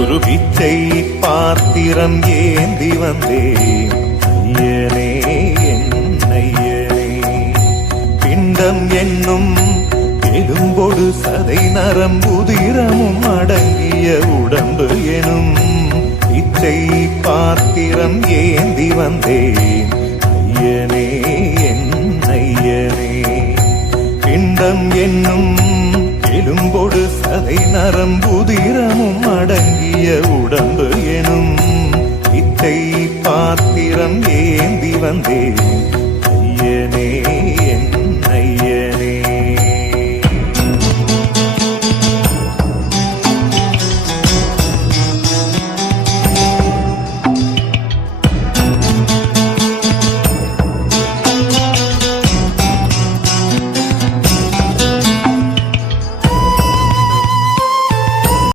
ஒரு பிச்சை பாத்திரம் ஏந்தி வந்தேன் ஐயனே என் ஐயனே. பிண்டம் என்னும் எலும்பொடு சதை நரம்புதிரமும் அடங்கிய உடம்பு எனும் பிச்சை பாத்திரம் ஏந்தி வந்தேன் ஐயனே என் ஐயனே. பிண்டம் என்னும் எலும்பொடு சதை நரம்புதிரமும் அடங்கிய உடம்பு எனும் பிச்சை பாத்திரம் ஏந்தி வந்தேன்